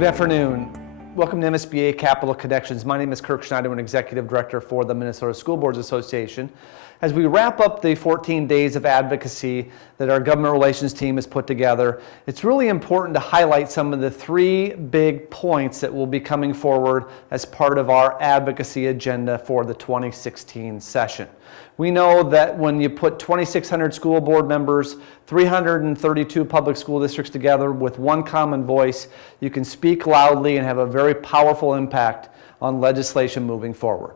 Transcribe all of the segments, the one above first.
Good afternoon. Welcome to MSBA Capital Connections. My name is Kirk Schneider, I'm Executive Director for the Minnesota School Boards Association. As we wrap up the 14 days of advocacy that our government relations team has put together, it's really important to highlight some of the three big points that will be coming forward as part of our advocacy agenda for the 2016 session. We know that when you put 2,600 school board members, 332 public school districts together with one common voice, you can speak loudly and have a very powerful impact on legislation moving forward.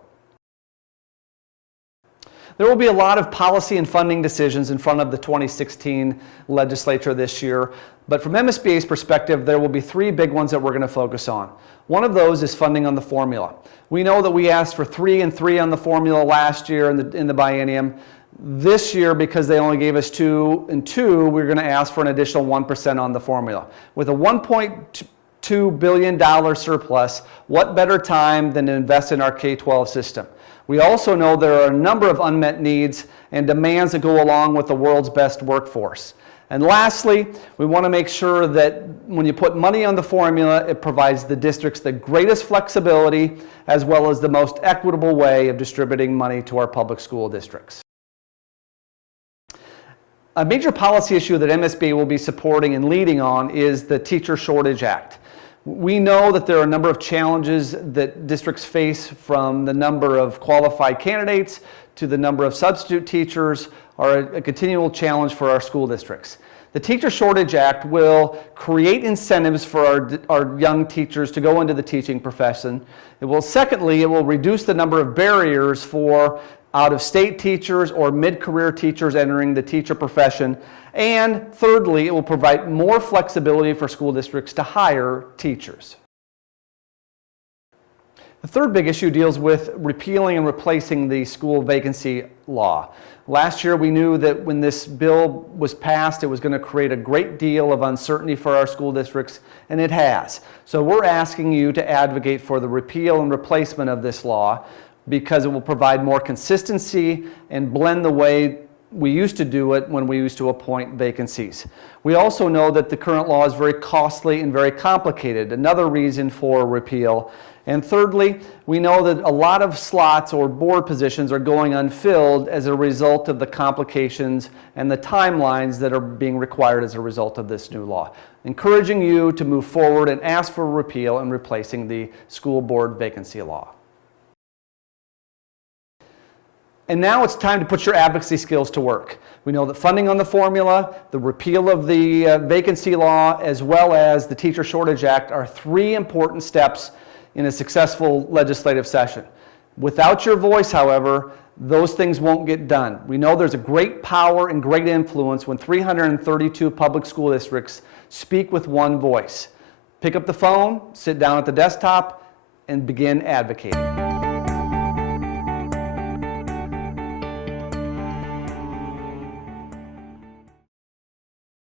There will be a lot of policy and funding decisions in front of the 2016 legislature this year, but from MSBA's perspective, there will be three big ones that we're going to focus on. One of those is funding on the formula. We know that we asked for 3 and 3 on the formula last year in the biennium. This year, because they only gave us 2 and 2, we're going to ask for an additional 1% on the formula. With a $1.2 billion surplus, what better time than to invest in our K-12 system? We also know there are a number of unmet needs and demands that go along with the world's best workforce. And lastly, we want to make sure that when you put money on the formula, it provides the districts the greatest flexibility as well as the most equitable way of distributing money to our public school districts. A major policy issue that MSBA will be supporting and leading on is the Teacher Shortage Act. We know that there are a number of challenges that districts face, from the number of qualified candidates to the number of substitute teachers are a continual challenge for our school districts. The Teacher Shortage Act will create incentives for our young teachers to go into the teaching profession. Secondly, it will reduce the number of barriers for out-of-state teachers or mid-career teachers entering the teacher profession. And thirdly, it will provide more flexibility for school districts to hire teachers. The third big issue deals with repealing and replacing the school vacancy law. Last year we knew that when this bill was passed, it was going to create a great deal of uncertainty for our school districts, and it has. So we're asking you to advocate for the repeal and replacement of this law, because it will provide more consistency and blend the way we used to do it when we used to appoint vacancies. We also know that the current law is very costly and very complicated, another reason for repeal. And thirdly, we know that a lot of slots or board positions are going unfilled as a result of the complications and the timelines that are being required as a result of this new law. Encouraging you to move forward and ask for repeal and replacing the school board vacancy law. And now it's time to put your advocacy skills to work. We know that funding on the formula, the repeal of the vacancy law, as well as the Teacher Shortage Act are three important steps in a successful legislative session. Without your voice, however, those things won't get done. We know there's a great power and great influence when 332 public school districts speak with one voice. Pick up the phone, sit down at the desktop, and begin advocating.